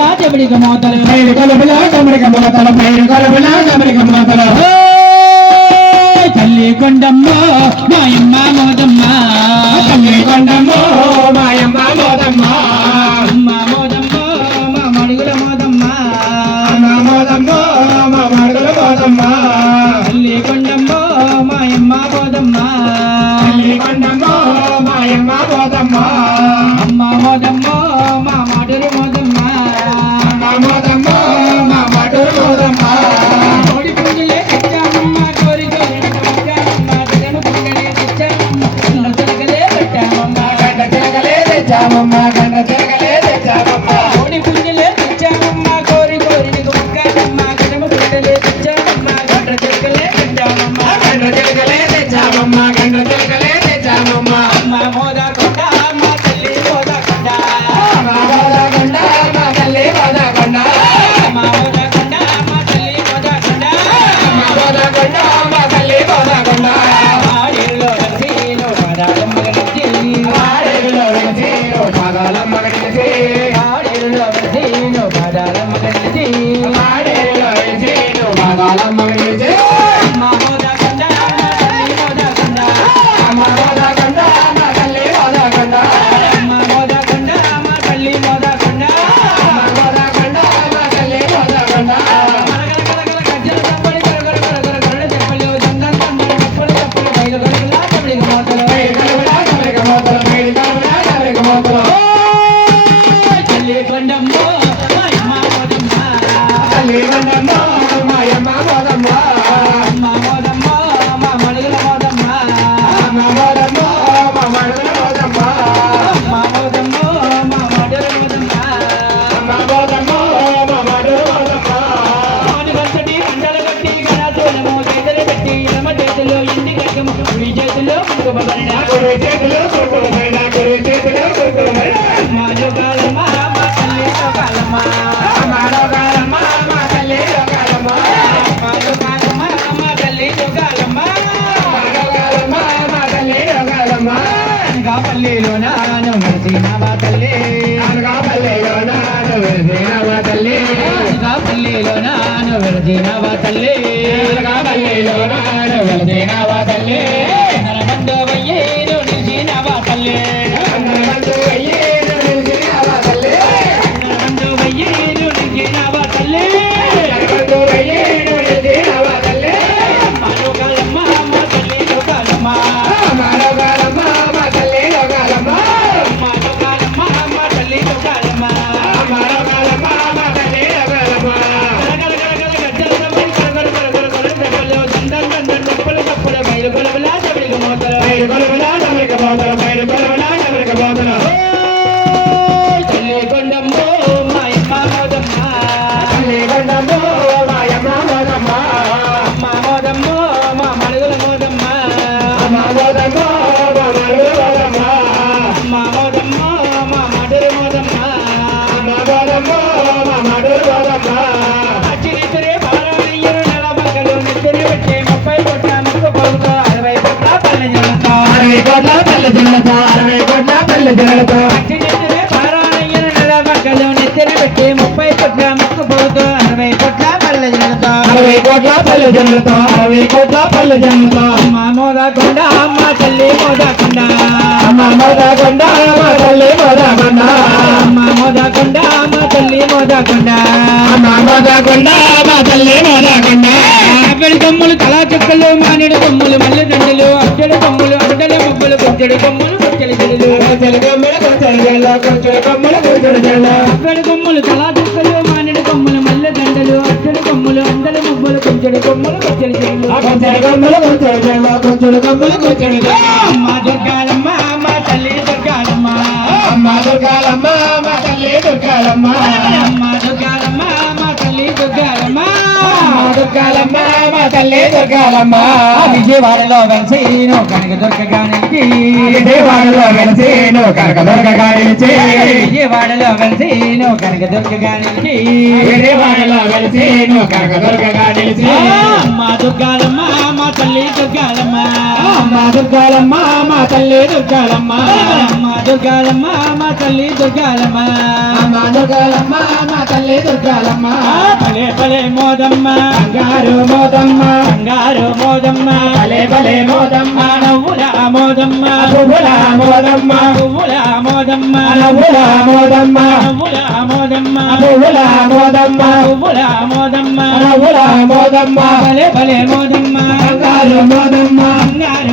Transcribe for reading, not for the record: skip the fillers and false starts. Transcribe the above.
కొలబులా చెబడిక మోతలు పైరు కొలబులా చెబడిక మోతలు పైరు కొలబులా చెబడిక మోతలు తల్లి కొండమ్మ మాయమ్మ మోదమ్మ తల్లి కొండమ్మ మాయమ్మ మోదమ్మ అమ్మ మోదమ్మ మా మడుగుల మోదమ్మ అమ్మ మోదమ్మ మా మడుగుల మోదమ్మ తల్లి కొండమ్మ మాయమ్మ మోదమ్మ తల్లి కొండమ్మ మాయమ్మ మోదమ్మ అమ్మ మోదమ్మ మా మడుగుల మోదమ్మ అమ్మ మోదమ్మ మా మడుగుల మోదమ్మ కోడి పుంజులే తెచ్చామమ్మ కోరి కోరి తెచ్చామమ్మ జగను పుంగలే తెచ్చామమ్మ చిన్న చిలకలే పెట్టామమ్మ గంట చిలకలే తెచ్చామమ్మ గంట చిలకలే తెచ్చామమ్మ కోడి పుంజులే తెచ్చామమ్మ కోరి కోరి ముక్కామమ్మ జగను పుంగలే తెచ్చామమ్మ గంట చిలకలే పెట్టామమ్మ గంట చిలకలే తెచ్చామమ్మ గంట చిలకలే తెచ్చామమ్మ అమ్మ మోదకొండ అమ్మ తల్లి మోదకొండ మా మోదకొండ మా తల్లి మోదకొండ అమ్మ మోదకొండ అమ్మ తల్లి మోదకొండ మా మోదకొండ మా తల్లి మోదకొండ ఆడిలో రసీను పదాలమ్మ గడిచి ఆడేరులో వెలిసి పాదాలమ్మ గడిసి ఆడిలో రసీను పదాలమ్మ గడిచి ఆడేరులో వెలిసి పాదాలమ్మ గడిసి అమ్మ మోదకొండ అమ్మ తల్లి మోదకొండ అమ్మ మోదకొండ మా తల్లి మోదకొండ అమ్మ మోదకొండ అమ్మ తల్లి మోదకొండ మా మోదకొండ మా తల్లి మోదకొండ గలగలగలగల గజ్జల చప్పలి గరగర గరగర గరడ చప్పలి దండం దండం చప్పలి చప్పలి బయలు గలగల చప్పలి మోతలు పైరు కలుగులా కలగ మోతలు పైరు కలుగులా కలగ మోతలు తల్లి కొండమ్మ మాయమ్మ మోదమ్మ తల్లి కొండమ్మ మాయమ్మ మోదమ్మ అమ్మ మోదమ్మ మా మడుగుల మోదమ్మ అమ్మ మోదమ్మ మా మడుగుల మోదమ్మ అమ్మ మోదమ్మ మా మడుగుల మోదమ్మ అమ్మ మోదమ్మ మా మడుగుల మోదమ్మ ఆని గంటటి కండలు కట్టి గణాతులము చేతులు పెట్టి ఎడమ చేతులు ఇంటి కట్టము కుడి చేతులు ముందు బబరిన గురు చేతులు కురుకులమైన గురు చేతులు కురుకులమైన మాజుగాలమ్మ మా తల్లి లోకాలమ్మ మాడోగాలమ్మ మా తల్లి లోకాలమ్మ మాజుగాలమ్మ మా తల్లి లోకాలమ్మ మాడోగాలమ్మ మా తల్లి లోకాలమ్మ అనగా పల్లిలో నాను మరిచినవా తల్లి అనగా పల్లెలో నాడు వెలిసినవ తల్లి అనగా పల్లిలో నాను మరిచినవా తల్లి అనగా పల్లెలో నాడు వెలిసినవ తల్లి నరమందో వయ్యేరు నిలిచినవా తల్లి అందరూ అయ్యేరు వెలిసినవ తల్లి నరమందో వయ్యేరు నిలిచినవా తల్లి అందరూ అయ్యేరు వెలిసినవ తల్లి మాజుగాలమ్మ మా తల్లి లోకాలమ్మ మాడోగాలమ్మ మా తల్లి లోకాలమ్మ మాజుగాలమ్మ మా తల్లి లోకాలమ్మ మాడోగాలమ్మ మా తల్లి లోకాలమ్మ పైరు కొలువులా డమరిక మోతలు పైరు కొలువులా డమరిక మోతలు తల్లి కొండమ్మ మాయమ్మ మోదమ్మ అమ్మ మోదమ్మ మా మడుగుల మోదమ్మ అమ్మ మోదమ్మ మా మడుగుల మోదమ్మ అమ్మ మోదమ్మ మా మడుగుల మోదమ్మ అచ్చిరితురే బాలయ్యరు నెలబక్కలు నెత్తిని పెట్టి 30 కోట్ల ముక్కు పలుతో 60 కోట్ల పల్లె జనంతో 60 కోట్ల పల్లె జనులతో 60 కోట్ల పల్లె జనులతో అచ్చిరితురే బాలయ్యరు నెలబక్కలు నెత్తిని పెట్టి 30 కోట్ల ముక్కు పలుతో 60 కోట్ల పల్లె జనంతో 60 కోట్ల పల్లె జనులతో 60 కోట్ల పల్లె జనులతో అమ్మ మోదకొండ అమ్మ తల్లి మోదకొండ అమ్మ మోదకొండ మా తల్లి మోదకొండ అమ్మ మోదకొండ అమ్మ తల్లి మోదకొండ అమ్మ మోదకొండ మా తల్లి మోదకొండ అక్కడి కొమ్ములు తలా చుక్కలు మానేడు కొమ్ములు మల్లె దండలు అక్కడి కొమ్ములు అంటల ముగ్గులు కొంచెడు కొమ్ములు కొంచెడు చెడులు తెలుగు కొమ్ములు కూర్చొని జల్లు కూర్చొని కొమ్ములు కూర్చొని జల్లు అక్కడి కొమ్ములు తలా చుక్కలు మానేడు కొమ్ములు మల్లె దండలు అక్కడి కొమ్ములు అంటల ముగ్గులు కొంచెడు కొమ్ములు కొంచెడు చెడులు కూర్చొని కొమ్ములు కూర్చొని జల్లు కూర్చొని కొమ్ములు కూర్చొని జల్లు అమ్మ దుర్గాలమ్మ అమ్మ తల్లి దుర్గాలమ్మ అమ్మ దుర్గాలమ్మ మా తల్లి దుర్గాలమ్మ అమ్మ దుర్గాలమ్మ అమ్మ తల్లి దుర్గాలమ్మ అమ్మ దుర్గాలమ్మ మా తల్లి దుర్గాలమ్మ విజయవాడలో వెలిసేను కనక దుర్గగా నిలిచి విజయవాడలో వెలిసేను కనకదుర్గగా నిలిచి విజయవాడలో వెలిసేను కనక దుర్గగా నిలిచి విజయవాడలో వెలిసేను కనకదుర్గగా నిలిచి మా దుర్గాలమ్మ మా తల్లి దుర్గాలమ్మ మా దుర్గాలమ్మ మా తల్లి దుర్గాలమ్మ మా దుర్గాలమ్మ మా తల్లి దుర్గాలమ్మ మా దుర్గాలమ్మ మా తల్లి దుర్గాలమ్మ భలే భలే మోదమ్మ బంగారు మోదమ్మ బంగారు మోదమ్మ భలే భలే మోదమ్మ నవ్వుల మోదమ్మ పువ్వుల మోదమ్మ పువ్వుల మోదమ్మ నవ్వుల మోదమ్మ నవ్వుల మోదమ్మ పువ్వుల మోదమ్మ పువ్వుల మోదమ్మ నవ్వుల మోదమ్మ భలే భలే మోదమ్మ బంగారు మోదమ్మ బంగారు